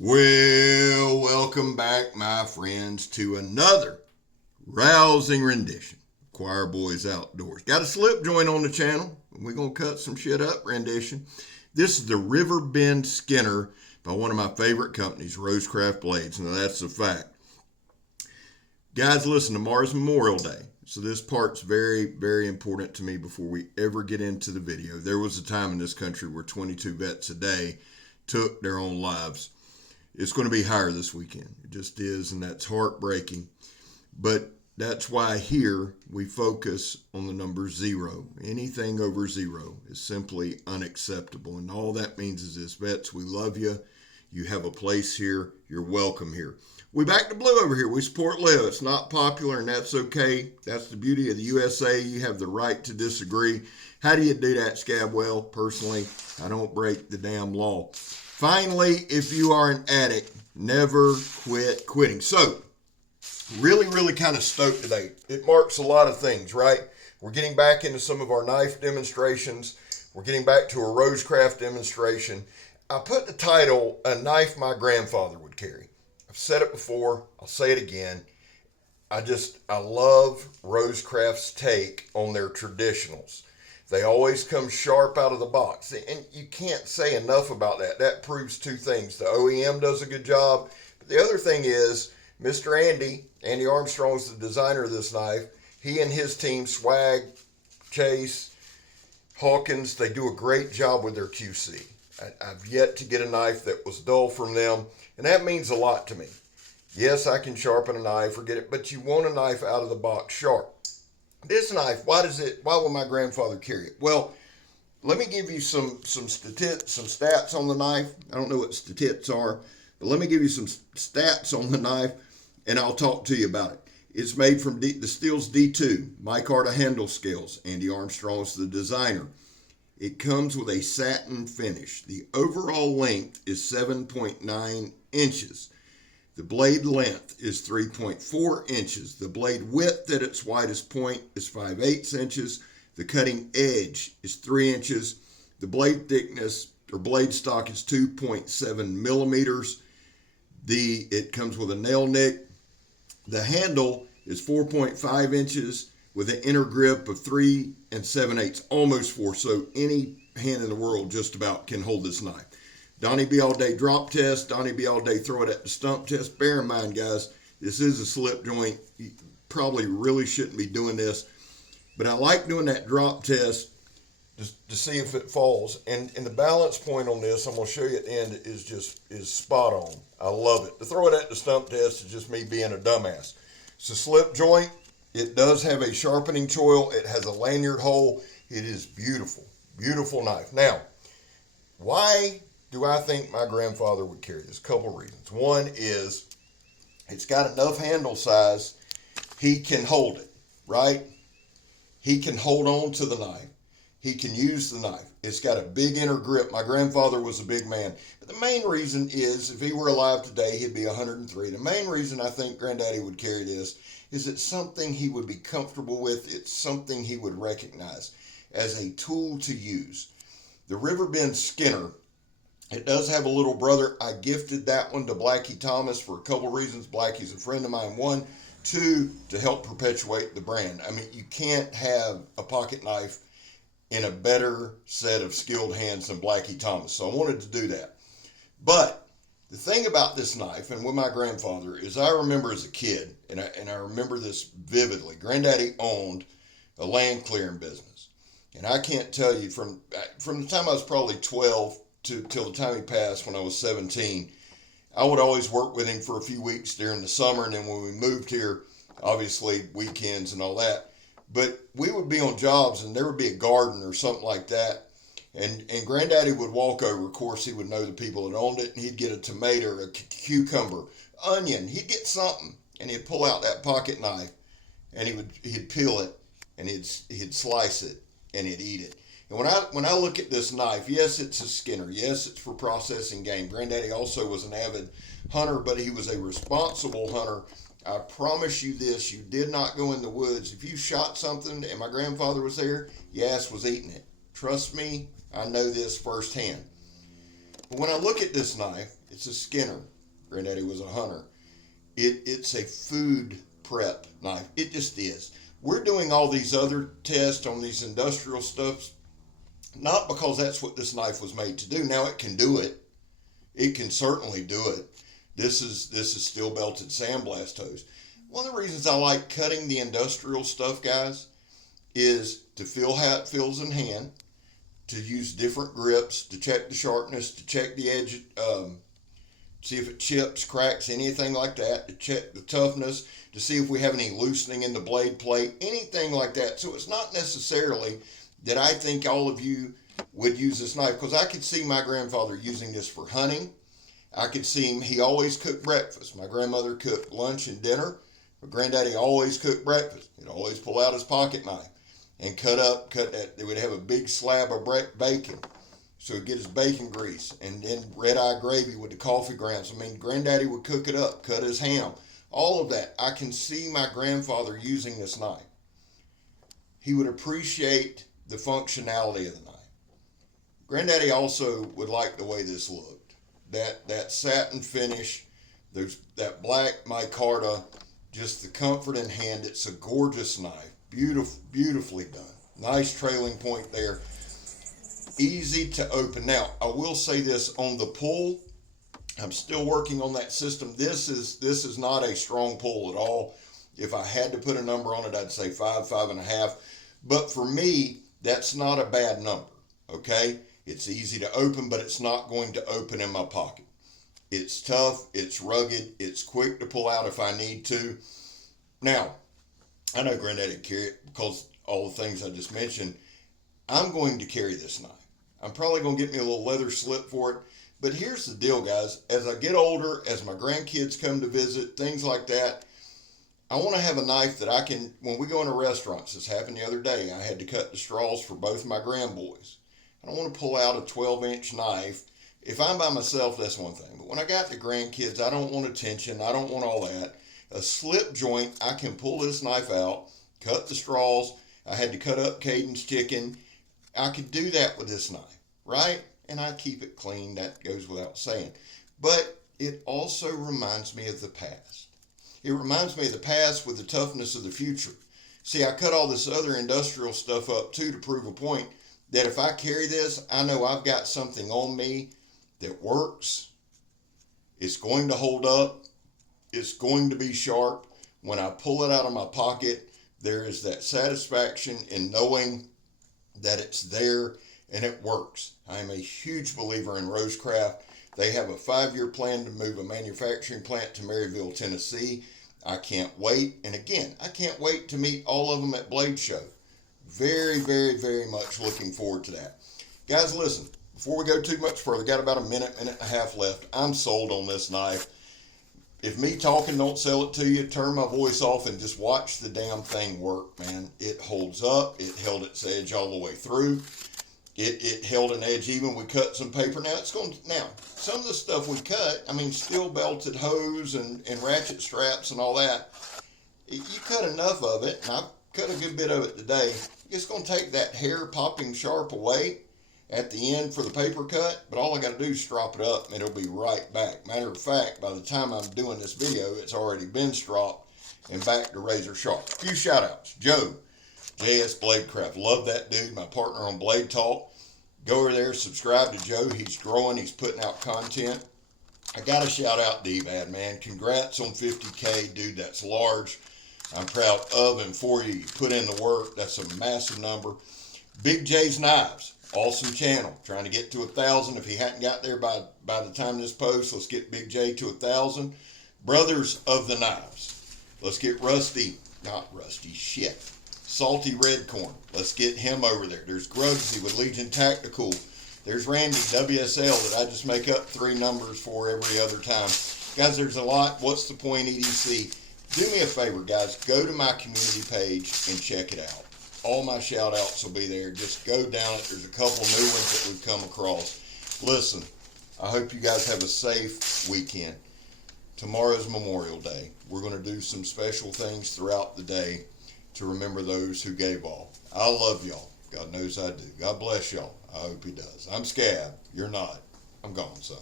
Well, welcome back, my friends, to another rousing rendition of Choir Boys Outdoors. Got a slip joint on the channel. We're going to cut some shit up rendition. This is the Riverbend Skinner by one of my favorite companies, ROSECRAFT Blades. Now, that's a fact. Guys, listen, tomorrow's Memorial Day. So this part's very, very important to me before we ever get into the video. There was a time in this country where 22 vets a day took their own lives. It's going to be higher this weekend. It just is, and that's heartbreaking. But that's why here we focus on the number 0. Anything over 0 is simply unacceptable. And all that means is this: vets, we love you. You have a place here. You're welcome here. We back to blue over here. We support Leo. It's not popular, and that's okay. That's the beauty of the USA. You have the right to disagree. How do you do that, Scab? Well, personally, I don't break the damn law. Finally, if you are an addict, never quit quitting. So, really kind of stoked today. It marks a lot of things, right? We're getting back into some of our knife demonstrations. We're getting back to a ROSECRAFT demonstration. I put the title, A Knife My Grandfather Would Carry. I've said it before. I'll say it again. I love ROSECRAFT's take on their traditionals. They always come sharp out of the box. And you can't say enough about that. That proves two things. The OEM does a good job. But the other thing is, Mr. Andy Armstrong's the designer of this knife. He and his team, Swag, Chase, Hawkins, they do a great job with their QC. I've yet to get a knife that was dull from them. And that means a lot to me. Yes, I can sharpen a knife or get it, but you want a knife out of the box sharp. This knife, why will my grandfather carry it? Well, let me give you some stats on the knife. I don't know what statistics are, but let me give you some stats on the knife, and I'll talk to you about it. It's made from the steel's D2, micarta handle scales. Andy Armstrong's the designer. It comes with a satin finish. The overall length is 7.9 inches. The blade length is 3.4 inches. The blade width at its widest point is 5/8 inches. The cutting edge is 3 inches. The blade thickness or blade stock is 2.7 millimeters. It comes with a nail nick. The handle is 4.5 inches with an inner grip of 3 7/8, almost 4. So any hand in the world just about can hold this knife. Donnie B all day drop test, Donnie B all day throw it at the stump test. Bear in mind, guys, this is a slip joint. You probably really shouldn't be doing this, but I like doing that drop test to see if it falls. And the balance point on this, I'm going to show you at the end, is spot on. I love it. To throw it at the stump test is just me being a dumbass. It's a slip joint. It does have a sharpening choil. It has a lanyard hole. It is beautiful, beautiful knife. Now, why do I think my grandfather would carry this? Couple reasons. One is it's got enough handle size. He can hold it, right? He can hold on to the knife. He can use the knife. It's got a big inner grip. My grandfather was a big man. But the main reason is, if he were alive today, he'd be 103. The main reason I think Granddaddy would carry this is it's something he would be comfortable with. It's something he would recognize as a tool to use. The Riverbend Skinner, it does have a little brother. I gifted that one to Blackie Thomas for a couple reasons. Blackie's a friend of mine. 1, 2, to help perpetuate the brand. I mean, you can't have a pocket knife in a better set of skilled hands than Blackie Thomas. So I wanted to do that. But the thing about this knife, and with my grandfather, is I remember as a kid, and I remember this vividly. Granddaddy owned a land clearing business. And I can't tell you, from the time I was probably 12 till the time he passed when I was 17, I would always work with him for a few weeks during the summer, and then when we moved here, obviously weekends and all that. But we would be on jobs, and there would be a garden or something like that, and Granddaddy would walk over. Of course, he would know the people that owned it, and he'd get a tomato, a cucumber, onion. He'd get something, and he'd pull out that pocket knife, and he'd peel it, and he'd slice it, and he'd eat it. And when I look at this knife, yes, it's a Skinner. Yes, it's for processing game. Granddaddy also was an avid hunter, but he was a responsible hunter. I promise you this, you did not go in the woods. If you shot something and my grandfather was there, your ass was eating it. Trust me, I know this firsthand. But when I look at this knife, It's a skinner. Granddaddy was a hunter. It's a food prep knife. It just is. We're doing all these other tests on these industrial stuffs, not because that's what this knife was made to do. Now it can do it. It can certainly do it. This is steel belted sandblast hose. One of the reasons I like cutting the industrial stuff, guys, is to feel how it feels in hand, to use different grips, to check the sharpness, to check the edge, see if it chips, cracks, anything like that, to check the toughness, to see if we have any loosening in the blade plate, anything like that. So it's not necessarily that I think all of you would use this knife, because I could see my grandfather using this for hunting. I could see him, he always cooked breakfast. My grandmother cooked lunch and dinner. My granddaddy always cooked breakfast. He'd always pull out his pocket knife and cut that. They would have a big slab of bacon. So he'd get his bacon grease and then red eye gravy with the coffee grounds. I mean, Granddaddy would cook it up, cut his ham, all of that. I can see my grandfather using this knife. He would appreciate the functionality of the knife. Granddaddy also would like the way this looked. That satin finish, there's that black micarta, just the comfort in hand. It's a gorgeous knife, beautifully done. Nice trailing point there. Easy to open. Now, I will say this on the pull. I'm still working on that system. This is not a strong pull at all. If I had to put a number on it, I'd say 5.5. But for me, that's not a bad number. Okay? It's easy to open, but it's not going to open in my pocket. It's tough. It's rugged. It's quick to pull out if I need to. Now, I know Granddaddy would carry it because all the things I just mentioned. I'm going to carry this knife. I'm probably going to get me a little leather slip for it. But here's the deal, guys. As I get older, as my grandkids come to visit, things like that, I want to have a knife that I can, when we go into restaurants, this happened the other day, I had to cut the straws for both my grandboys. I don't want to pull out a 12-inch knife. If I'm by myself, that's one thing. But when I got the grandkids, I don't want attention. I don't want all that. A slip joint, I can pull this knife out, cut the straws. I had to cut up Caden's chicken. I could do that with this knife, right? And I keep it clean. That goes without saying. But it also reminds me of the past. It reminds me of the past with the toughness of the future. See, I cut all this other industrial stuff up too to prove a point that if I carry this, I know I've got something on me that works. It's going to hold up. It's going to be sharp. When I pull it out of my pocket, there is that satisfaction in knowing that it's there and it works. I am a huge believer in ROSECRAFT. They have a 5-year plan to move a manufacturing plant to Maryville, Tennessee. I can't wait. And again, I can't wait to meet all of them at Blade Show. Very, very, very much looking forward to that. Guys, listen, before we go too much further, got about a minute and a half left. I'm sold on this knife. If me talking don't sell it to you, turn my voice off and just watch the damn thing work, man. It holds up. It held its edge all the way through. It held an edge even. We cut some paper. Now, some of the stuff we cut, I mean, steel belted hose and ratchet straps and all that, you cut enough of it, and I've cut a good bit of it today. It's going to take that hair popping sharp away at the end for the paper cut, but all I got to do is strop it up and it'll be right back. Matter of fact, by the time I'm doing this video, it's already been stropped and back to razor sharp. A few shout outs. Joe, JS Bladecraft. Love that dude, my partner on Blade Talk. Go over there, subscribe to Joe. He's growing, he's putting out content. I got to shout out D-Bad, man. Congrats on 50K, dude. That's large. I'm proud of and for you. You put in the work. That's a massive number. Big J's Knives. Awesome channel. Trying to get to 1,000. If he hadn't got there by the time of this post, let's get Big J to 1,000. Brothers of the Knives. Let's get Salty Red Corn. Let's get him over there. There's Grugsy with Legion Tactical. There's Randy WSL that I just make up 3 numbers for every other time. Guys, there's a lot. What's the point, EDC? Do me a favor, guys. Go to my community page and check it out. All my shout outs will be there. Just go down it. There's a couple new ones that we've come across. Listen, I hope you guys have a safe weekend. Tomorrow's Memorial Day. We're going to do some special things throughout the day to remember those who gave all. I love y'all. God knows I do. God bless y'all. I hope he does. I'm Scab. You're not. I'm gone, son.